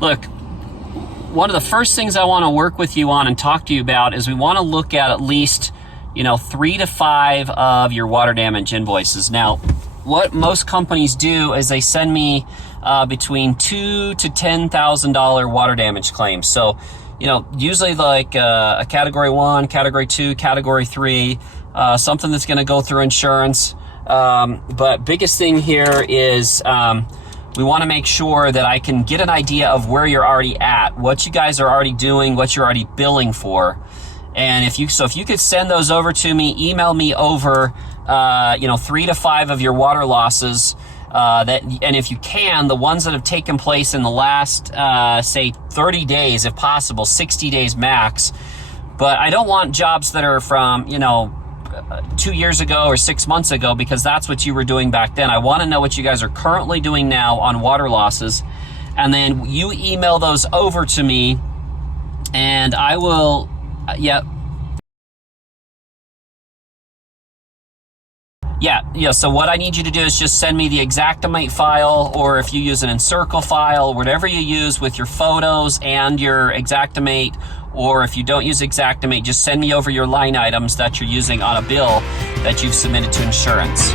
Look, one of the first things I want to work with you on and talk to you about is we want to look at least, 3 to 5 of your water damage invoices. Now, what most companies do is they send me between $2,000 to $10,000 water damage claims. So, usually like a category 1, category 2, category 3, something that's going to go through insurance. But biggest thing here is we want to make sure that I can get an idea of where you're already at, what you guys are already doing, what you're already billing for. And if you could send those over to me, email me over, 3 to 5 of your water losses, and if you can, the ones that have taken place in the last, say 30 days, if possible, 60 days max. But I don't want jobs that are from, 2 years ago or 6 months ago, because that's what you were doing back then. I want to know what you guys are currently doing now on water losses. And then you email those over to me and I will, Yeah, so what I need you to do is just send me the Xactimate file, or if you use an Encircle file, whatever you use with your photos and your Xactimate, or if you don't use Xactimate, just send me over your line items that you're using on a bill that you've submitted to insurance.